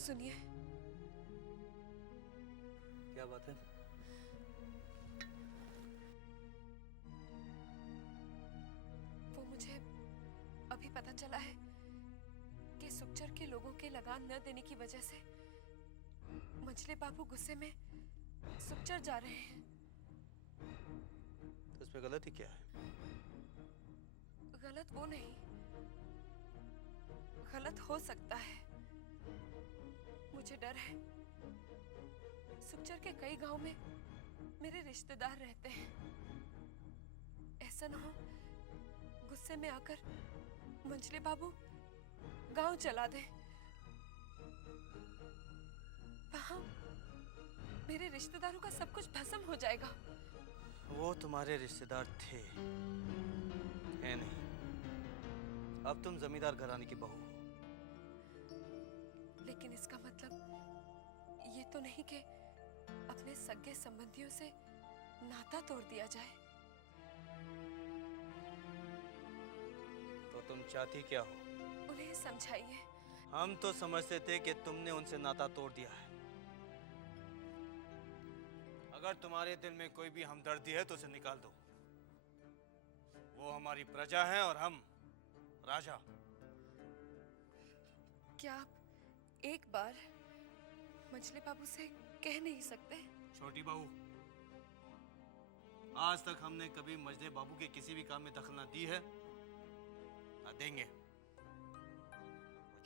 सुनिए। क्या बात है? वो मुझे अभी पता चला है कि सुखचर के लोगों के लगान न देने की वजह से मंझले बाबू गुस्से में सुखचर जा रहे हैं। तो इसमें गलती क्या है? गलत वो नहीं, गलत हो सकता है। मुझे डर है, सुखचर के कई गांव में मेरे रिश्तेदार रहते हैं। ऐसा न हो गुस्से में आकर मंझले बाबू गांव चला दे। वहां मेरे रिश्तेदारों का सब कुछ भस्म हो जाएगा। वो तुम्हारे रिश्तेदार थे, है नहीं। अब तुम जमींदार घराने की बहू हो। लेकिन इसका मतलब ये तो नहीं कि अपने सगे संबंधियों से नाता तोड़ दिया जाए। तो तुम चाहती क्या हो? उन्हें समझाइए। हम तो समझते थे कि तुमने उनसे नाता तोड़ दिया है। अगर तुम्हारे दिल में कोई भी हमदर्दी है तो उसे निकाल दो। वो हमारी प्रजा है और हम राजा। क्या आप एक बार मंझले बाबू से कह नहीं सकते? छोटी बहू, आज तक हमने कभी मंझले बाबू के किसी भी काम में दखल ना दी है, ना देंगे। वो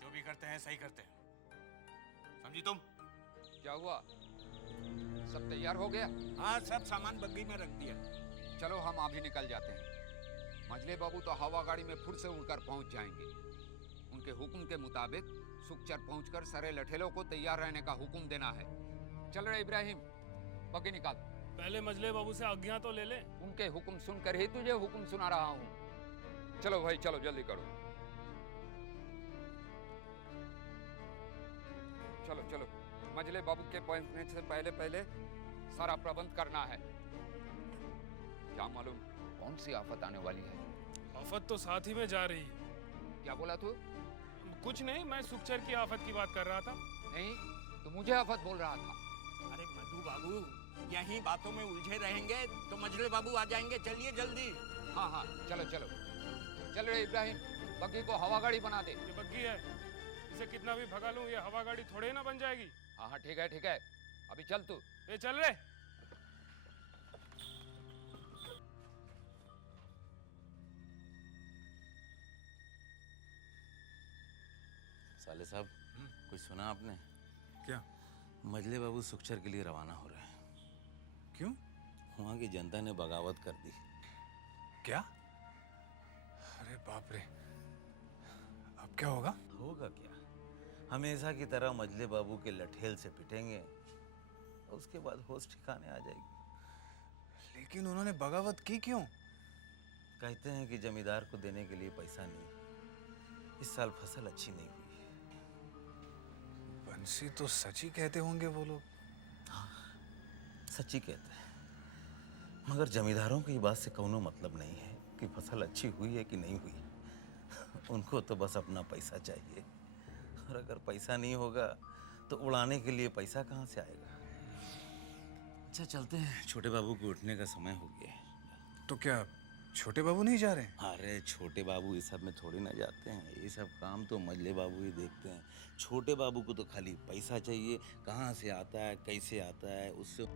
जो भी करते हैं सही करते हैं, समझी तुम? क्या हुआ, सब तैयार हो गया? हाँ, सब सामान बग्गी में रख दिया। चलो हम अभी निकल जाते हैं। मंझले बाबू तो हवा गाड़ी में फुर से उड़कर पहुंच जाएंगे। उनके हुक्म के मुताबिक सुखचर पहुंचकर सारे लठेलों को तैयार रहने का हुक्म देना है। चल रहे इब्राहिम, बग्गी निकाल। पहले मंझले बाबू से आज्ञा तो ले ले। उनके हुक्म सुनकर ही तुझे हुक्म सुना रहा हूँ। चलो भाई चलो, जल्दी करो। चलो चलो, मंझले बाबू के पहुंचने से पहले पहले सारा प्रबंध करना है। क्या मालूम कौन सी आफत आने वाली है। आफत तो साथ ही में जा रही है। क्या बोला तू? कुछ नहीं, मैं सुखचर की आफत की बात कर रहा था। नहीं, तो मुझे आफत बोल रहा था। अरे मधु बाबू, यहीं बातों में उलझे रहेंगे तो मंझले बाबू आ जाएंगे। चलिए जल्दी। हाँ हाँ, चलो चलो। चल रहे इब्राहिम, बग्गी को हवा गाड़ी बना दे। ये बग्गी है, इसे कितना भी भगा लूं ये हवा गाड़ी थोड़े ना बन जाएगी। हाँ हाँ, ठीक है ठीक है। अभी चल तू। ये चल रहे। साले साहब, कुछ सुना आपने? क्या? मंझले बाबू सुखचर के लिए रवाना हो रहे हैं। क्यों? वहां की जनता ने बगावत कर दी। क्या? अरे बाप रे, अब क्या होगा? होगा क्या, हमेशा की तरह मंझले बाबू के लठेल से पिटेंगे और उसके बाद होश ठिकाने आ जाएगी। लेकिन उन्होंने बगावत की क्यों? कहते हैं कि जमींदार को देने के लिए पैसा नहीं, इस साल फसल अच्छी नहीं हुई। बंसी तो सच ही कहते होंगे वो लोग। हाँ, सच्ची कहते हैं, मगर जमींदारों की बात से कोनो मतलब नहीं है कि फसल अच्छी हुई है कि नहीं हुई। उनको तो बस अपना पैसा चाहिए, और अगर पैसा नहीं होगा तो उड़ाने के लिए पैसा कहाँ से आएगा। अच्छा चलते हैं, छोटे बाबू को उठने का समय हो गया है। तो क्या छोटे बाबू नहीं जा रहे हैं? अरे छोटे बाबू इस सब में थोड़ी ना जाते हैं, ये सब काम तो मंझले बाबू ही देखते हैं। छोटे बाबू को तो खाली पैसा चाहिए, कहाँ से आता है कैसे आता है उससे।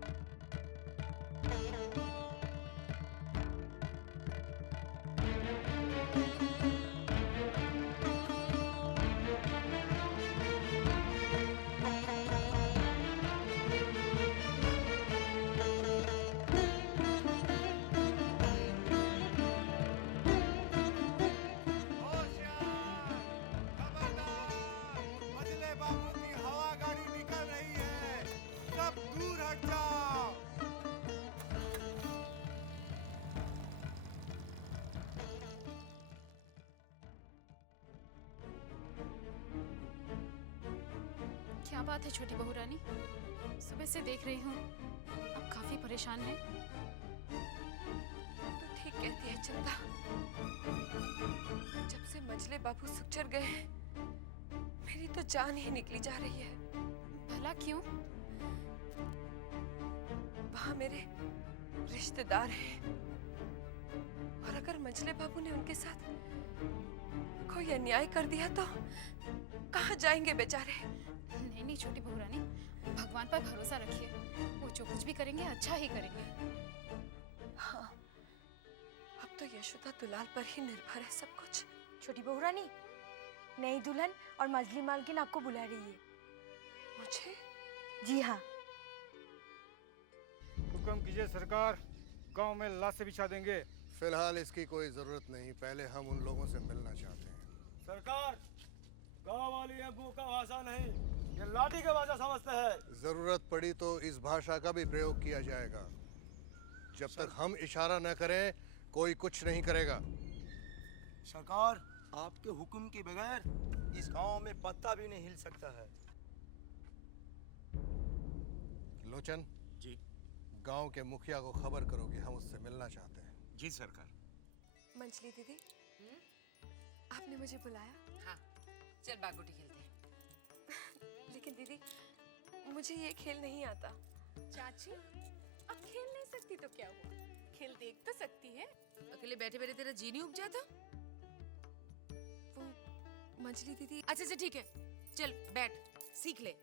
क्या बात है छोटी बहू रानी, सुबह से देख रही हूँ आप काफी परेशान हैं। तो ठीक कहती है चंदा, जब से मंझले बाबू सुखचर गए हैं मेरी तो जान ही निकली जा रही है। भला क्यों? वहां मेरे रिश्तेदार हैं और अगर मंझले बाबू ने उनके साथ कोई अन्याय कर दिया तो कहाँ जाएंगे बेचारे? नहीं नहीं छोटी बहू रानी, भगवान पर भरोसा रखिए, वो जो कुछ भी करेंगे अच्छा ही करेंगे। हाँ, अब तो यशोदा दुलाल पर ही निर्भर है सब कुछ। छोटी बहू रानी, नई दुल्हन और मजली मालकिन आपको बुला रही है। मुझे? जी हाँ। हुक्म कीजिए सरकार, गांव में लाशें बिछा देंगे। फिलहाल इसकी कोई जरूरत नहीं, पहले हम उन लोगों से मिलना चाहते हैं। सरकार, गांव वाली अबू का भाषा नहीं, ये लाठी का भाषा समझते हैं। जरूरत पड़ी तो इस भाषा का भी प्रयोग किया जाएगा। जब तक हम इशारा न करें कोई कुछ नहीं करेगा। सरकार, आपके हुक्म के बगैर इस गांव में पत्ता भी नहीं हिल सकता है। लोचन जी गांव के मुखिया को खबर करो कि हम उससे मिलना चाहते हैं। जी सरकार। मंजली दीदी, आपने मुझे बुलाया? हाँ, चल बागुटी खेलते हैं। लेकिन दीदी, मुझे ये खेल नहीं आता। चाची, अब खेल नहीं सकती तो क्या हुआ? खेल देख तो सकती है। अकेले बैठे बैठे तेरा जी नहीं उब जाता? वो मंजली दीदी। अच्छा अच्छा ठीक है, चल बैठ, सीख ले,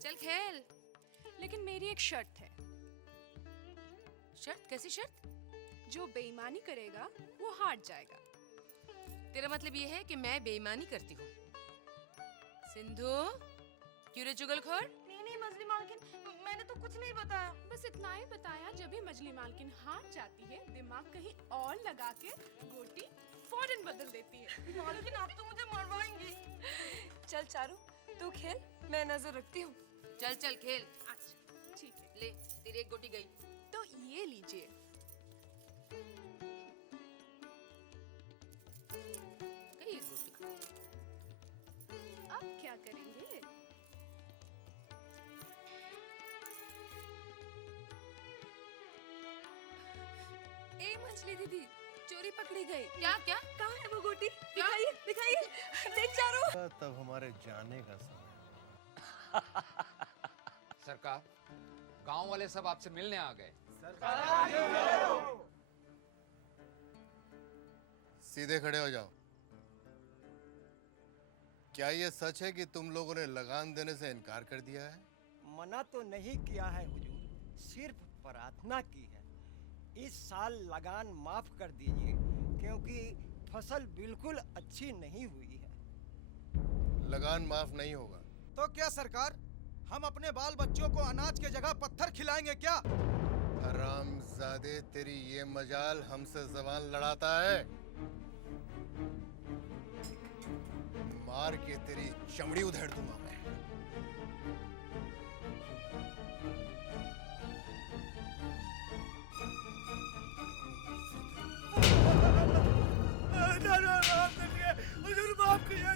चल खेल। लेकिन मेरी एक शर्त है। शर्त? कैसी शर्त? जो बेईमानी करेगा वो हार जाएगा। तेरा मतलब ये है कि मैं बेईमानी करती हूँ? सिंधु, क्यों रे चुगलखोर? नहीं मजली मालकिन, मैंने तो कुछ नहीं बताया। बस इतना ही बताया, जब भी मजली मालकिन हार जाती है दिमाग कहीं और लगा के गोटी फौरन बदल देती है। मालकिन आप तो मुझे मरवाएंगी। चल चारू, तू खेल, मैं नजर रखती हूँ। चल चल खेल। अच्छा ठीक है, ले, तेरी एक गोटी गई। तो ये लीजिए। गई एक गोटी। अब क्या करेंगे? ए मंजली दीदी, चोरी पकड़ी गई। क्या क्या? कहाँ है वो गोटी? क्या? दिखाइए दिखाइए, देख चारू। तब हमारे जाने का समय। सरकार, गांव वाले सब आपसे मिलने आ गए। सीधे खड़े हो जाओ। क्या ये सच है कि तुम लोगों ने लगान देने से इनकार कर दिया है? मना तो नहीं किया है हुजूर, सिर्फ प्रार्थना की है। इस साल लगान माफ कर दीजिए, क्योंकि फसल बिल्कुल अच्छी नहीं हुई है। लगान माफ नहीं होगा। तो क्या सरकार, हम अपने बाल बच्चों को अनाज के जगह पत्थर खिलाएंगे क्या? हरामजादे, तेरी ये मजाल हमसे जबान लड़ाता है। मार के तेरी चमड़ी उधेड़ दूंगा मैं। हुजूर माफ कीजिए।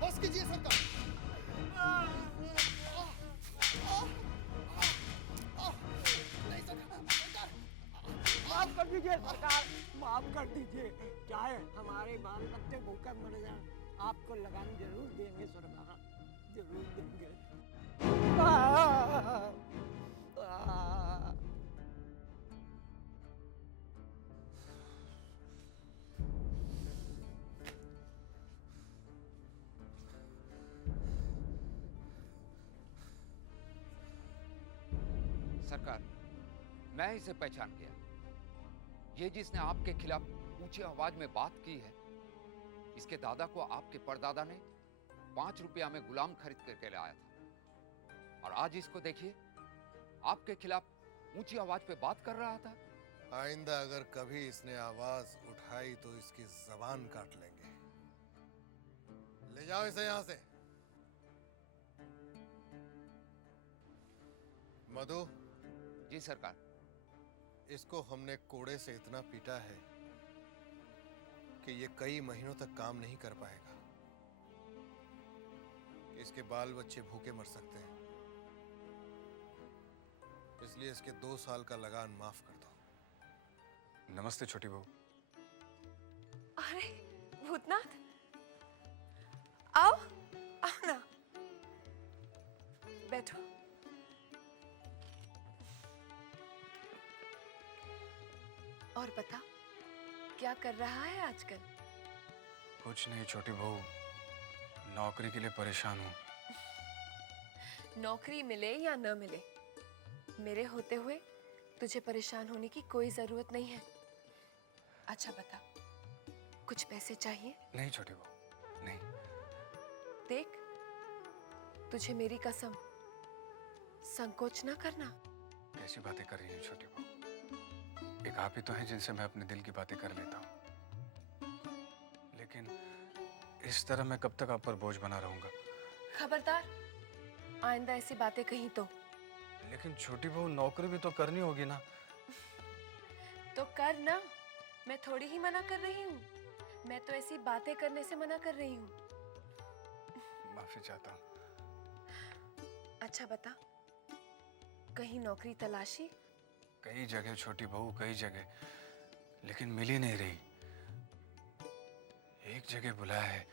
बस कीजिए सरकार। माफ कर दीजिए सरकार, माफ कर दीजिए। चाहे हमारे बाल बच्चे भूखे मर जाएं, आपको लगान जरूर देंगे सरकार, जरूर देंगे। सरकार, मैं इसे पहचान गया। ये जिसने आपके खिलाफ ऊंची आवाज में बात की है, इसके दादा को आपके परदादा ने 5 रुपया में गुलाम खरीद करके लाया था, और आज इसको देखिए, आपके खिलाफ ऊंची आवाज पे बात कर रहा था। आइंदा अगर कभी इसने आवाज उठाई तो इसकी जबान काट लेंगे। ले जाओ इसे यहां से। मधु। जी सरकार। इसको हमने कोड़े से इतना पीटा है कि ये कई महीनों तक काम नहीं कर पाएगा। इसके बाल बच्चे भूखे मर सकते हैं, इसलिए इसके 2 साल का लगान माफ कर दो। नमस्ते छोटी बहू। अरे भूतनाथ, आओ आओ ना। और बता, क्या कर रहा है आजकल? कुछ नहीं छोटी बहू, नौकरी के लिए परेशान हूँ। नौकरी मिले या न मिले, मेरे होते हुए तुझे परेशान होने की कोई जरूरत नहीं है। अच्छा बता, कुछ पैसे चाहिए? नहीं छोटी बहू, नहीं। देख, तुझे मेरी कसम, संकोच ना करना। कैसी बातें कर रही हैं छोटी बहू? एक आप ही तो हैं जिनसे मैं अपने दिल की बातें कर लेता हूँ, लेकिन इस तरह मैं कब तक आप पर बोझ बना रहूंगा? खबरदार, आइंदा ऐसी बातें कहीं तो। लेकिन छोटी बहू, नौकरी भी तो करनी होगी ना। तो कर ना, मैं थोड़ी ही मना कर रही हूँ। मैं तो ऐसी बातें करने से मना कर रही हूँ। माफी चाहता हूँ। अच्छा बता, कहीं नौकरी तलाशी? कई जगह छोटी बहू, कई जगह, लेकिन मिल ही नहीं रही। एक जगह बुलाया है,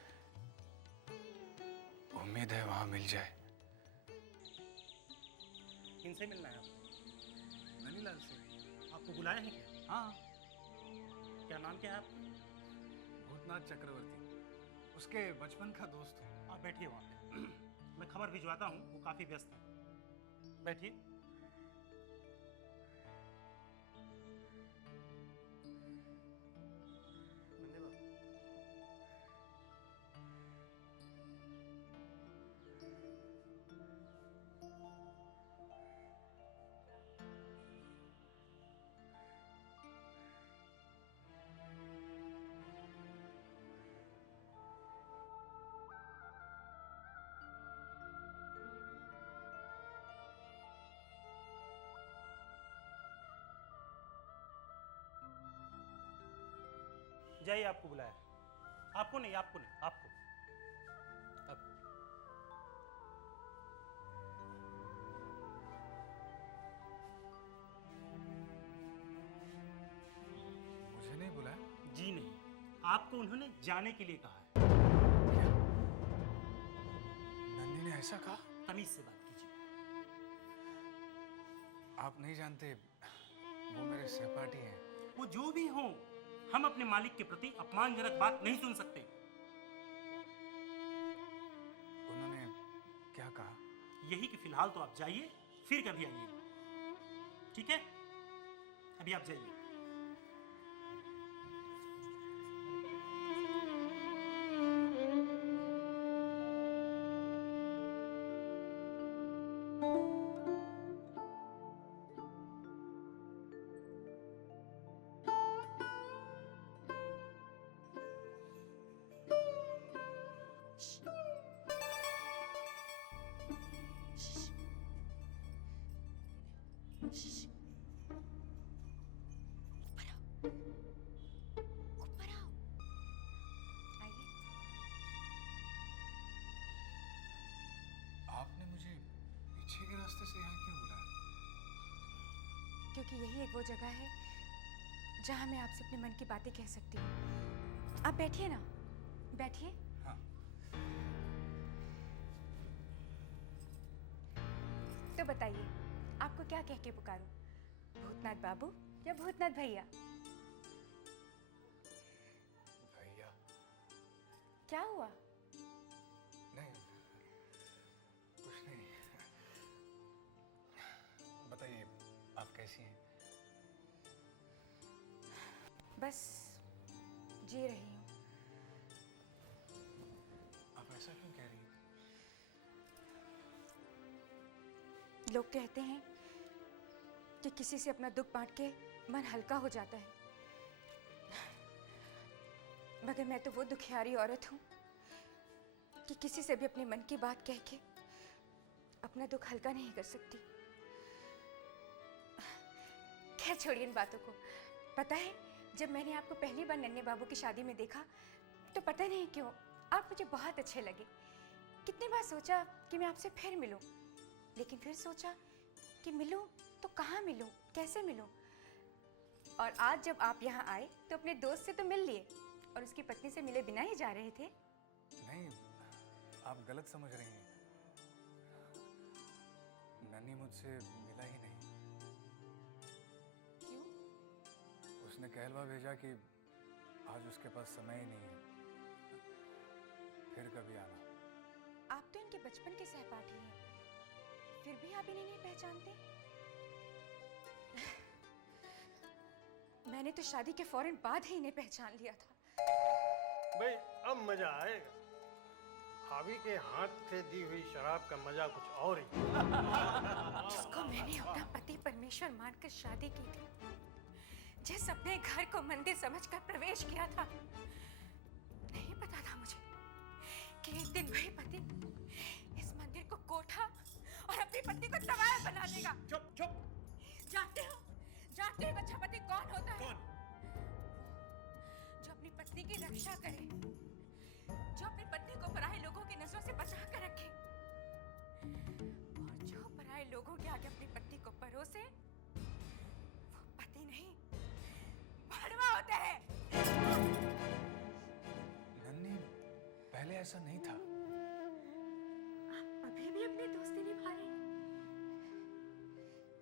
उम्मीद है वहां मिल जाए। किनसे मिलना है आपको? ननीलाल से। आपको बुलाया है क्या? हाँ। क्या नाम क्या है आपका? भूतनाथ चक्रवर्ती, उसके बचपन का दोस्त हूँ। आप बैठिए वहाँ पे। मैं खबर भिजवाता हूँ, वो काफी व्यस्त है। बैठिए। जाइए, आपको बुलाया है। आपको नहीं, आपको नहीं, आपको। अब मुझे नहीं बुलाया? जी नहीं, आपको उन्होंने जाने के लिए कहा है। नन्नी ने ऐसा कहा? तमीज से बात कीजिए। आप नहीं जानते, वो मेरे सहपाठी हैं। वो जो भी हो, हम अपने मालिक के प्रति अपमानजनक बात नहीं सुन सकते। उन्होंने क्या कहा? यही कि फिलहाल तो आप जाइए, फिर कभी आइए। ठीक है? अभी आप जाइए। आपने मुझे पीछे के रास्ते से यहाँ क्यों बुलाया? क्योंकि यही एक वो जगह है जहाँ मैं आपसे अपने मन की बातें कह सकती हूँ। आप बैठिए ना, बैठिए। हाँ। तो बताइए, आपको क्या कह के पुकारूं? भूतनाथ बाबू या भूतनाथ भैया? भैया। क्या हुआ? नहीं, कुछ नहीं। बताइए, आप कैसी हैं? बस जी रही हूँ। आप ऐसा क्यों कह रही हैं? लोग कहते हैं कि किसी से अपना दुख बांट के मन हल्का हो जाता है, मगर मैं तो वो दुखियारी औरत हूँ कि किसी से भी अपने मन की बात कह के अपना दुख हल्का नहीं कर सकती। खैर छोड़िए इन बातों को। पता है, जब मैंने आपको पहली बार नन्हे बाबू की शादी में देखा तो पता नहीं क्यों आप मुझे बहुत अच्छे लगे। कितनी बार सोचा कि मैं आपसे फिर मिलूं, लेकिन फिर सोचा कि मिलूं तो कहाँ मिलूं, कैसे मिलूं। और आज जब आप यहाँ आए तो अपने दोस्त से तो मिल लिए और उसकी पत्नी से मिले बिना ही जा रहे थे। नहीं, आप गलत समझ रही हैं। नन्ही मुझसे मिला ही नहीं। क्यों? उसने कहलवा भेजा कि आज उसके पास समय ही नहीं है, फिर कभी आना। आप तो इनके बचपन के सहपाठी हैं, फिर भी आप इन्हें नहीं पहचानते? मैंने तो शादी के फौरन बाद ही इन्हें पहचान लिया था। भाई अब मजा आएगा। भाभी के हाथ से दी हुई शराब का मजा कुछ और ही। जिसको मैंने अपना पति परमेश्वर मानकर शादी की थी, जिस अपने घर को मंदिर समझकर प्रवेश किया था, नहीं पता था मुझे कि एक दिन वही पति इस मंदिर को कोठा और अपनी पत्नी को तवाया बना देगा। चुप चुप। जानते हो एक अच्छा पति कौन होता है? कौन? जो अपनी पत्नी की रक्षा करे, जो अपनी पत्नी को पराये लोगों की नजरों से बचा कर रखे, और जो पराये लोगों के आगे अपनी पत्नी को परोसे, वो पति नहीं, भड़वा होता है। नन्ही, पहले ऐसा नहीं था। आप अभी भी अपनी दोस्ती निभा रहे हैं,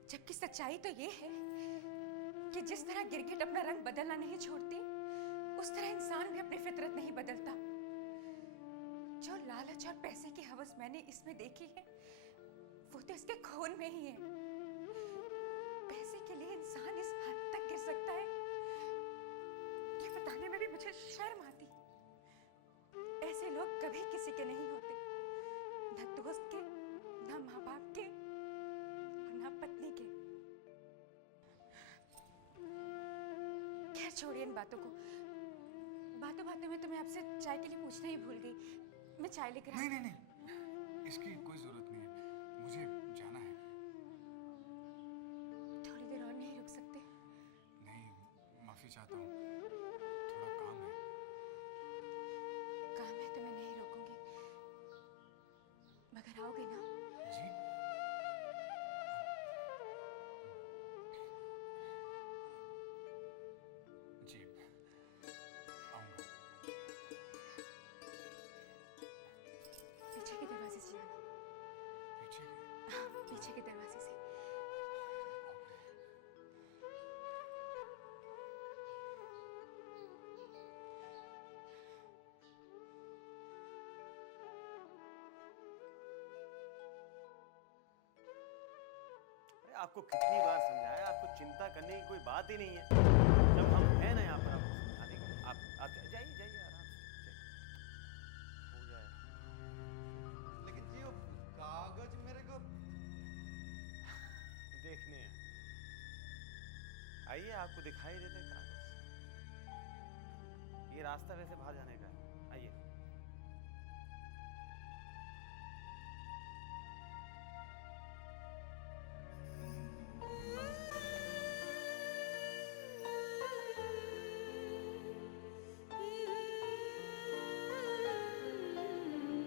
जबकि सच्चाई तो ये है कि जिस तरह गिरगिट अपना रंग बदलना नहीं छोड़ती, उस तरह इंसान भी अपनी फितरत नहीं बदलता। जो लालच और पैसे की हवस मैंने इसमें देखी है, वो तो इसके खून में ही है। पैसे के लिए इंसान इस हद तक गिर सकता है, ये बताने में भी मुझे शर्म आती। ऐसे लोग कभी किसी के नहीं होते, न दोस्त के, न माँ बाप के, और न पत्नी के। खैर छोड़िए इन बातों को। बातों बातों में तो मैं आपसे चाय के लिए पूछना ही भूल गई। मैं चाय लेकर नहीं नहीं नहीं, इसकी कोई जरूरत नहीं है, मुझे जाना है। थोड़ी देर और नहीं रुक सकते? नहीं, माफी चाहता हूँ, थोड़ा काम है। काम है तो मैं नहीं रोकूंगी, मगर आओगे ना? जी। जी, आऊंगा। पीछे के दरवाजे से जाना। पीछे? हाँ, पीछे के दरवाजे से। आपको कितनी बार समझाया, आपको चिंता करने की कोई बात ही नहीं है। जब हम हैं ना यहाँ पर, आपको समझा देंगे। आप जाइए जाइए आराम से, हो जाए। लेकिन जी वो कागज मेरे को देखने हैं। आइए, आपको दिखाई देते कागज। ये रास्ता वैसे बाहर जाने का है।